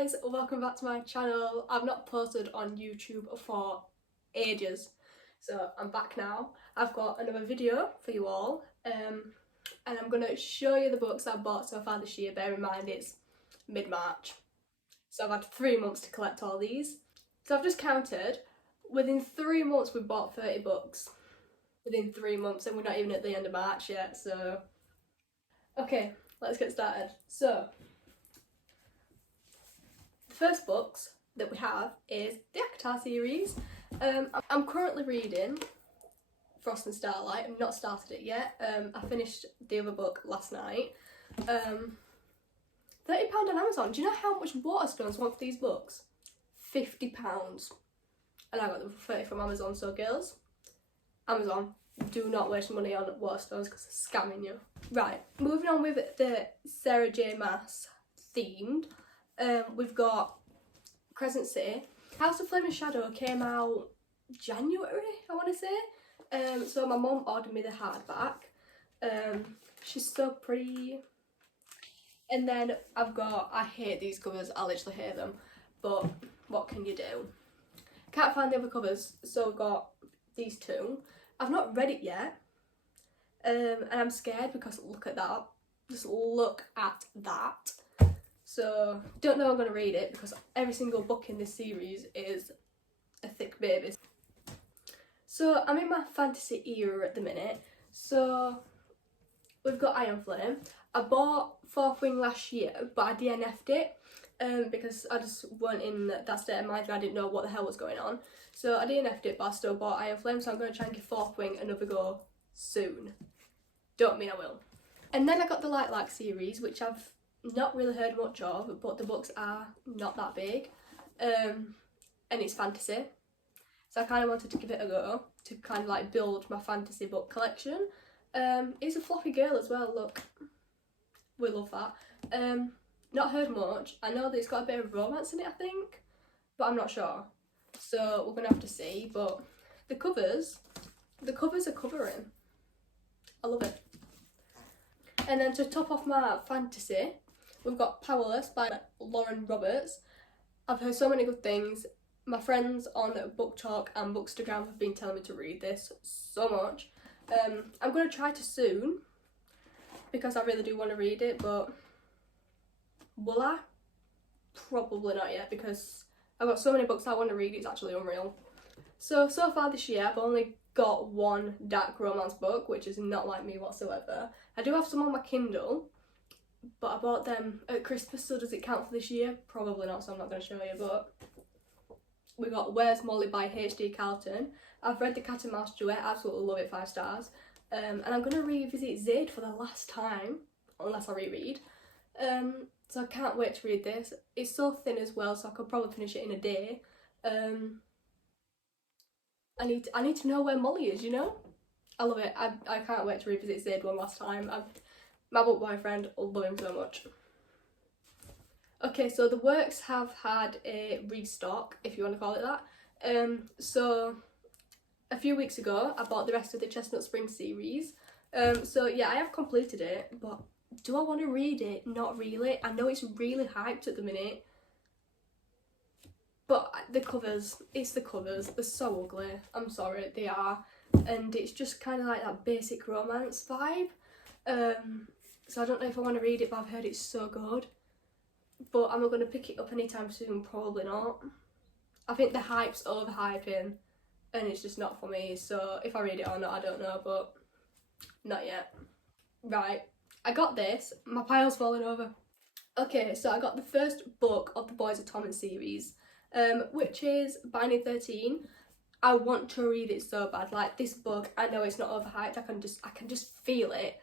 guys, welcome back to my channel. I've not posted on YouTube for ages, so I'm back now. I've got another video for you all, and I'm going to show you the books I've bought so far this year. Bear in mind it's mid-March, so I've had 3 months to collect all these. So I've just counted, within 3 months we've bought 30 books. Within 3 months, and we're not even at the end of March yet, so... Okay, let's get started. So, the first books that we have is the ACOTAR series. I'm currently reading Frost and Starlight. I've not started it yet. I finished the other book last night. £30 on Amazon. Do you know how much Waterstones want for these books? £50. And I got them for 30 from Amazon, so girls, Amazon, do not waste money on Waterstones because they're scamming you. Right, moving on with the Sarah J Maas themed. We've got Crescent City. House of Flame and Shadow came out January, I want to say. So my mum ordered me the hardback. She's so pretty. And then I hate these covers, I literally hate them. But what can you do? Can't find the other covers, so I've got these two. I've not read it yet. And I'm scared because look at that. Just look at that. So, don't know I'm going to read it because every single book in this series is a thick baby. So, I'm in my fantasy era at the minute. So, we've got Iron Flame. I bought Fourth Wing last year, but I DNF'd it because I just weren't in that state of mind and I didn't know what the hell was going on. So, I DNF'd it, but I still bought Iron Flame, so I'm going to try and give Fourth Wing another go soon. Don't mean I will. And then I got the Lilac series, which I've not really heard much of, but the books are not that big, and it's fantasy, so I kind of wanted to give it a go to kind of like build my fantasy book collection. It's a floppy girl as well, look, we love that. Not heard much. I know that it's got a bit of romance in it, I think, but I'm not sure, so we're gonna have to see. But the covers are covering. I love it. And then to top off my fantasy, we've got Powerless by Lauren Roberts. I've heard so many good things. My friends on Book Talk and Bookstagram have been telling me to read this so much. I'm going to try to soon because I really do want to read it, but will I? Probably not yet because I've got so many books I want to read, it's actually unreal. So far this year I've only got one dark romance book, which is not like me whatsoever. I do have some on my Kindle, but I bought them at Christmas, so does it count for this year? Probably not, so I'm not going to show you, but we got Where's Molly by H.D. Carlton. I've read The Cat and Mouse Duet, absolutely love it, 5 stars. And I'm going to revisit Zaid for the last time, unless I reread. So I can't wait to read this. It's so thin as well, so I could probably finish it in a day. I need to know where Molly is, you know? I love it. I can't wait to revisit Zaid one last time. My book boyfriend will love him so much. Okay, so the works have had a restock, if you want to call it that. So a few weeks ago, I bought the rest of the Chestnut Springs series. So yeah, I have completed it, but do I want to read it? Not really. I know it's really hyped at the minute. But the covers, it's the covers, they're so ugly. I'm sorry, they are. And it's just kind of like that basic romance vibe. So I don't know if I want to read it, but I've heard it's so good. But am I going to pick it up anytime soon? Probably not. I think the hype's overhyping and it's just not for me. So if I read it or not, I don't know, but not yet. Right, I got this. My pile's falling over. Okay, so I got the first book of the Boys of Torment series, which is Binding 13. I want to read it so bad. Like, this book, I know it's not overhyped. I can just feel it.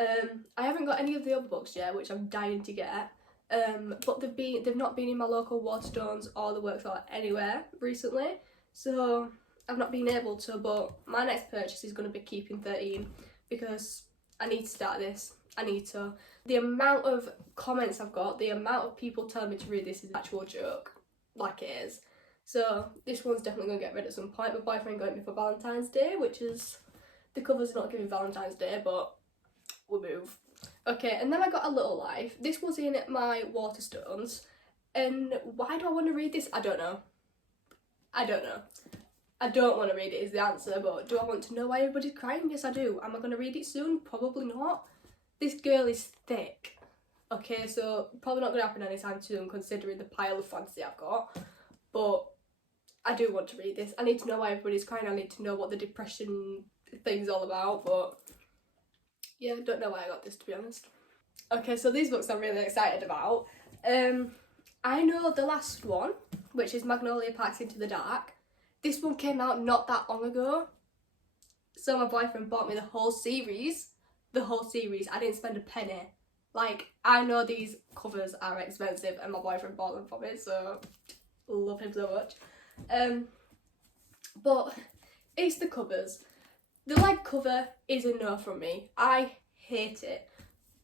I haven't got any of the other books yet, which I'm dying to get. But they've not been in my local Waterstones or the works or anywhere recently, so I've not been able to. But my next purchase is going to be Keeping 13 because I need to start this. I need to. The amount of comments I've got, the amount of people telling me to read this is an actual joke, like it is. So this one's definitely going to get read at some point. My boyfriend got me for Valentine's Day, which is, the cover's not giving Valentine's Day, but we'll move. Okay, and then I got A Little Life. This was in my Waterstones, And why do I want to read this? I don't know. I don't want to read it is the answer, but do I want to know why everybody's crying? Yes, I do. Am I going to read it soon? Probably not. This girl is thick. Okay, so probably not going to happen anytime soon considering the pile of fantasy I've got. But I do want to read this. I need to know why everybody's crying. I need to know what the depression thing's all about. But yeah, I don't know why I got this, to be honest. Okay, so these books I'm really excited about. I know the last one, which is Magnolia Parks Into the Dark. This one came out not that long ago. So my boyfriend bought me the whole series. I didn't spend a penny. Like, I know these covers are expensive and my boyfriend bought them for me, so love him so much. But it's the covers. The leg cover is a no from me. I hate it.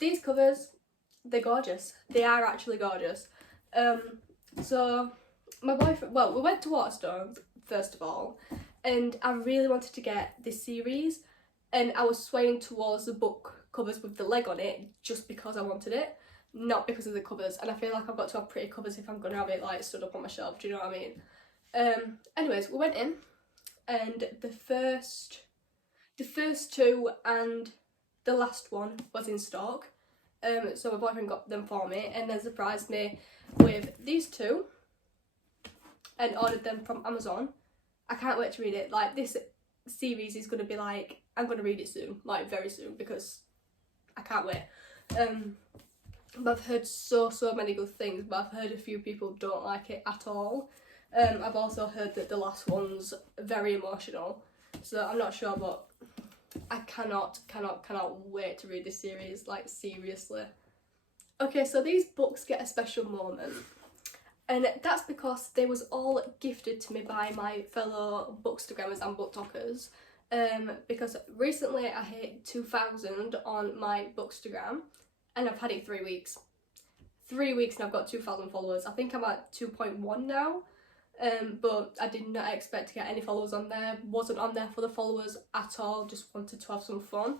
These covers, they're gorgeous. They are actually gorgeous. So my boyfriend, well, we went to Waterstones first of all, and I really wanted to get this series, and I was swaying towards the book covers with the leg on it just because I wanted it, not because of the covers. And I feel like I've got to have pretty covers if I'm gonna have it like stood up on my shelf. Do you know what I mean? Anyways, we went in, and the first two and the last one was in stock. So my boyfriend got them for me and then surprised me with these two and ordered them from Amazon. I can't wait to read it. Like, this series is going to be like, I'm going to read it soon, like very soon, because I can't wait. But I've heard so many good things, but I've heard a few people don't like it at all. I've also heard that the last one's very emotional, so I'm not sure, but I cannot wait to read this series, like, seriously. Okay, so these books get a special moment, and that's because they was all gifted to me by my fellow bookstagrammers and booktalkers, because recently I hit 2,000 on my bookstagram, and I've had it 3 weeks. 3 weeks and I've got 2,000 followers. I think I'm at 2.1 now. But I did not expect to get any followers on there. Wasn't on there for the followers at all, just wanted to have some fun.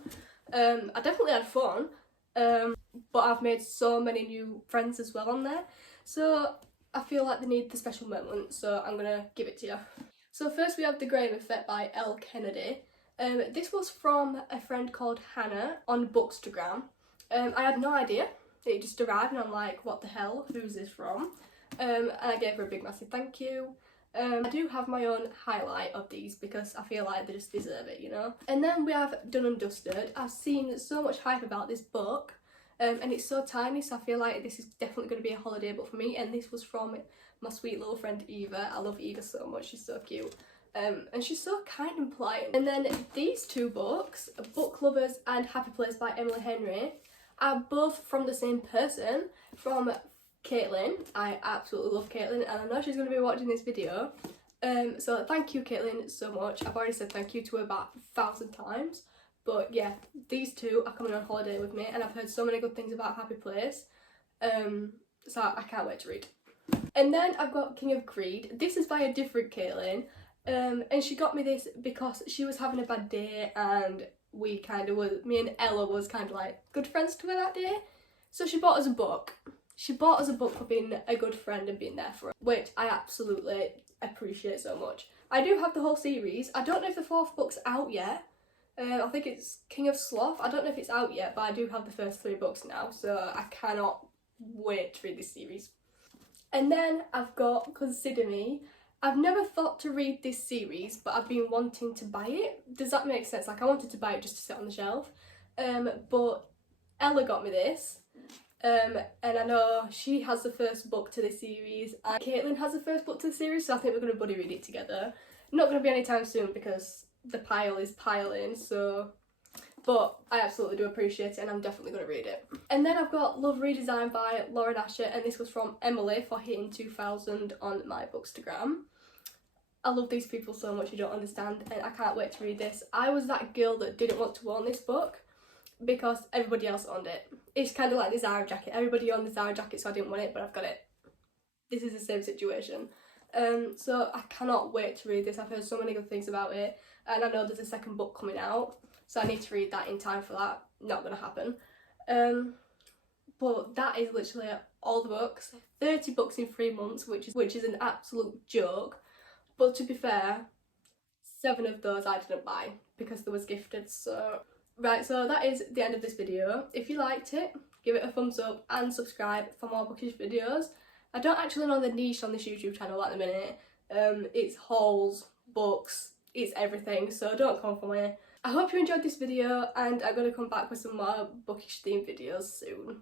I definitely had fun, but I've made so many new friends as well on there, so I feel like they need the special moment, so I'm gonna give it to you. So first we have The Graham Effect by Elle Kennedy. This was from a friend called Hannah on Bookstagram. I had no idea. It just arrived and I'm like, what the hell, who's this from? And I gave her a big massive thank you. I do have my own highlight of these because I feel like they just deserve it, you know. And then we have Done and Dusted. I've seen so much hype about this book, and it's so tiny, so I feel like this is definitely going to be a holiday book for me. And this was from my sweet little friend Eva. I love Eva so much, she's so cute. And she's so kind and polite. And then these two books, Book Lovers and Happy Place by Emily Henry, are both from the same person, from Caitlin. I absolutely love Caitlin, and I know she's going to be watching this video. So thank you, Caitlin, so much. I've already said thank you to her about 1,000 times. But yeah, these two are coming on holiday with me, and I've heard so many good things about Happy Place. So I can't wait to read. And then I've got King of Greed. This is by a different Caitlin. And she got me this because she was having a bad day, and we kind of were, me and Ella was kind of like good friends to her that day. So she bought us a book. She bought us a book for being a good friend and being there for us, which I absolutely appreciate so much. I do have the whole series. I don't know if the 4th book's out yet. I think it's King of Sloth. I don't know if it's out yet, but I do have the first 3 books now, so I cannot wait to read this series. And then I've got Consider Me. I've never thought to read this series, but I've been wanting to buy it. Does that make sense? Like, I wanted to buy it just to sit on the shelf. But Ella got me this. And I know she has the first book to this series, and Caitlin has the first book to the series, so I think we're going to buddy read it together. Not going to be anytime soon because the pile is piling, so... But I absolutely do appreciate it, and I'm definitely going to read it. And then I've got Love Redesigned by Lauren Asher, and this was from Emily for hitting 2,000 on my Bookstagram. I love these people so much, you don't understand, and I can't wait to read this. I was that girl that didn't want to own this book because everybody else owned it. It's kind of like the Zara jacket. Everybody owned the Zara jacket, so I didn't want it, but I've got it. This is the same situation. So I cannot wait to read this. I've heard so many good things about it, and I know there's a second book coming out, so I need to read that in time for that. Not going to happen. but that is literally all the books. 30 books in 3 months, which is an absolute joke. But to be fair, 7 of those I didn't buy because they was gifted. So right, so that is the end of this video. If you liked it, give it a thumbs up and subscribe for more bookish videos. I don't actually know the niche on this YouTube channel at the minute. It's hauls, books, it's everything, so don't come for me. I hope you enjoyed this video, and I'm going to come back with some more bookish themed videos soon.